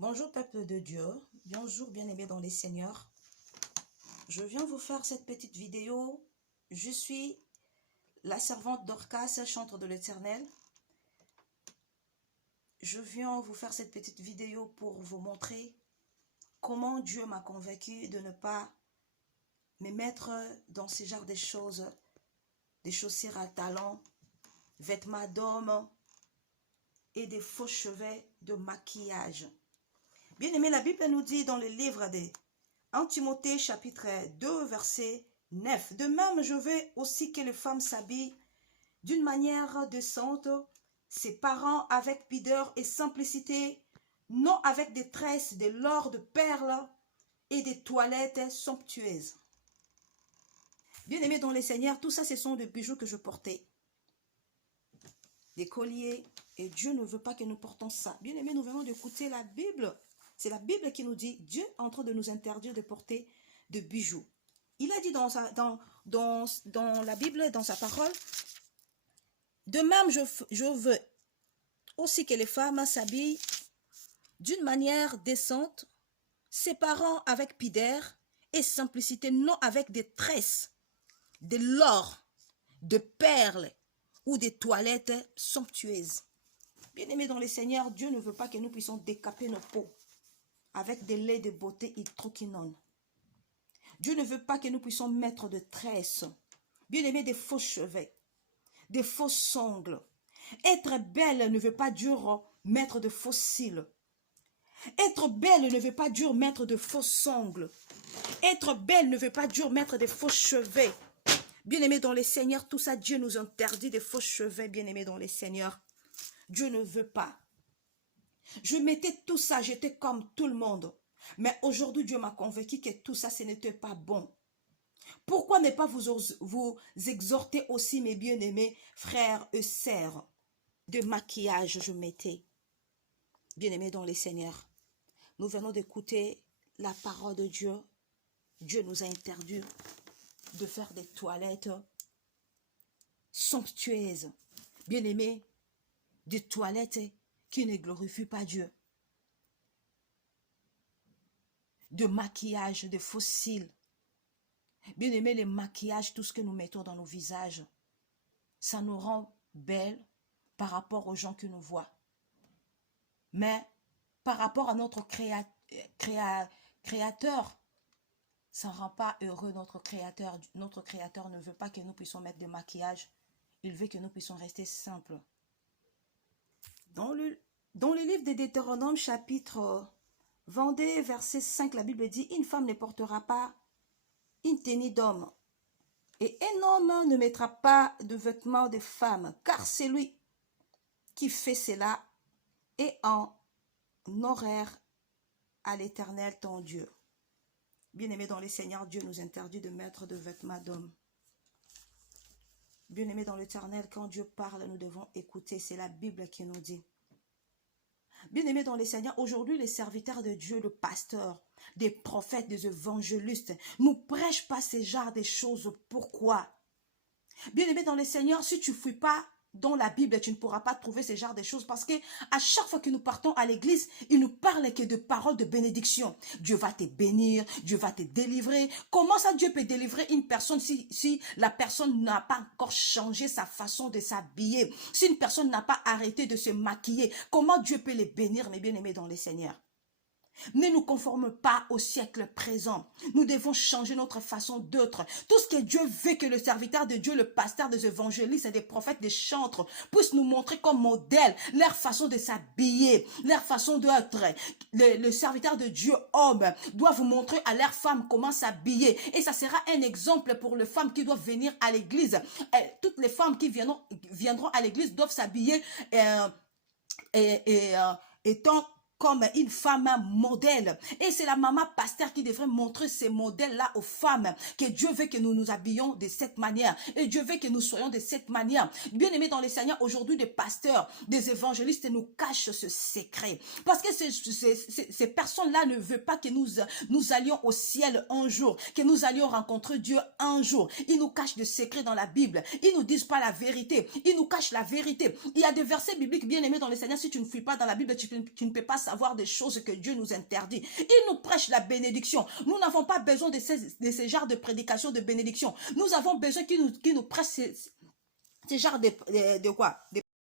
Bonjour peuple de Dieu, bonjour bien-aimés dans les seigneurs. Je viens vous faire cette petite vidéo. Je suis la servante Dorcas, chantre de l'Éternel. Je viens vous faire cette petite vidéo pour vous montrer comment Dieu m'a convaincu de ne pas me mettre dans ce genre de choses, des chaussures à talons, vêtements d'homme et des faux cheveux de maquillage. Bien-aimé, la Bible nous dit dans le livre de 1 Timothée chapitre 2 verset 9. De même, je veux aussi que les femmes s'habillent d'une manière décente, ses parents avec pudeur et simplicité, non avec des tresses, de l'or, de perles et des toilettes somptueuses. Bien-aimé dans les seigneurs, tout ça, ce sont des bijoux que je portais. Des colliers, et Dieu ne veut pas que nous portons ça. Bien-aimé, nous venons d'écouter la Bible. C'est la Bible qui nous dit, Dieu est en train de nous interdire de porter de bijoux. Il a dit dans la Bible, dans sa parole, de même, je veux aussi que les femmes s'habillent d'une manière décente, ses parents avec pudeur et simplicité, non avec des tresses, de l'or, de perles ou des toilettes somptueuses. Bien-aimés dans le Seigneur, Dieu ne veut pas que nous puissions décaper nos peaux avec des laits de beauté hydroquinone. Dieu ne veut pas que nous puissions mettre de tresses, bien-aimés, des faux cheveux, des faux sangles. Être belle ne veut pas dire mettre de faux cils. Être belle ne veut pas dire mettre de faux sangles. Être belle ne veut pas dire mettre des faux cheveux. Bien-aimés dans les seigneurs, tout ça, Dieu nous interdit des faux cheveux, bien-aimés dans les seigneurs. Dieu ne veut pas. Je mettais tout ça, j'étais comme tout le monde. Mais aujourd'hui, Dieu m'a convaincu que tout ça, ce n'était pas bon. Pourquoi ne pas vous exhorter aussi, mes bien-aimés frères et sœurs? De maquillage, je mettais. Bien-aimés dans les seigneurs, nous venons d'écouter la parole de Dieu. Dieu nous a interdit de faire des toilettes somptueuses. Bien-aimés, des toilettes qui ne glorifient pas Dieu. De maquillage, de faux cils. Bien-aimés, les maquillages, tout ce que nous mettons dans nos visages, ça nous rend belles par rapport aux gens qui nous voient. Mais par rapport à notre créateur, ça ne rend pas heureux notre créateur. Notre créateur ne veut pas que nous puissions mettre de maquillage. Il veut que nous puissions rester simples. Dans le livre de Deutéronome, chapitre 22, verset 5, la Bible dit, une femme ne portera pas une tenue d'homme, et un homme ne mettra pas de vêtements de femme, car c'est lui qui fait cela est en horaire à l'Éternel ton Dieu. Bien-aimés dans les seigneurs, Dieu nous interdit de mettre de vêtements d'homme. Bien-aimés dans l'Éternel, quand Dieu parle, nous devons écouter. C'est la Bible qui nous dit. Bien-aimés dans les seigneurs, aujourd'hui, les serviteurs de Dieu, le pasteur, des prophètes, des évangélistes, nous prêchent pas ces genres de choses. Pourquoi? Bien-aimés dans les seigneurs, si tu ne fouilles pas dans la Bible, tu ne pourras pas trouver ce genre de choses parce que à chaque fois que nous partons à l'église, il nous parle que de paroles de bénédiction. Dieu va te bénir, Dieu va te délivrer. Comment ça Dieu peut délivrer une personne si la personne n'a pas encore changé sa façon de s'habiller, si une personne n'a pas arrêté de se maquiller? Comment Dieu peut les bénir, mes bien-aimés dans les seigneurs? Ne nous conforme pas au siècle présent. Nous devons changer notre façon d'être. Tout ce que Dieu veut que le serviteur de Dieu, le pasteur, des évangélistes et des prophètes, des chantres puissent nous montrer comme modèle leur façon de s'habiller, leur façon d'être. Le serviteur de Dieu, homme, doit vous montrer à leurs femmes comment s'habiller. Et ça sera un exemple pour les femmes qui doivent venir à l'église. Toutes les femmes qui viendront à l'église doivent s'habiller étant comme une femme modèle. Et c'est la maman pasteur qui devrait montrer ces modèles-là aux femmes, que Dieu veut que nous nous habillions de cette manière. Et Dieu veut que nous soyons de cette manière. Bien aimés dans les seigneurs, aujourd'hui, des pasteurs, des évangélistes nous cachent ce secret. Parce que ces personnes-là ne veulent pas que nous allions au ciel un jour, que nous allions rencontrer Dieu un jour. Ils nous cachent des secrets dans la Bible. Ils nous disent pas la vérité. Ils nous cachent la vérité. Il y a des versets bibliques, bien aimés dans les seigneurs, si tu ne fouilles pas dans la Bible, tu ne peux pas savoir savoir des choses que Dieu nous interdit. Il nous prêche la bénédiction. Nous n'avons pas besoin de ces genres de prédication de bénédiction. Nous avons besoin qu'il nous prêche ces genres de quoi?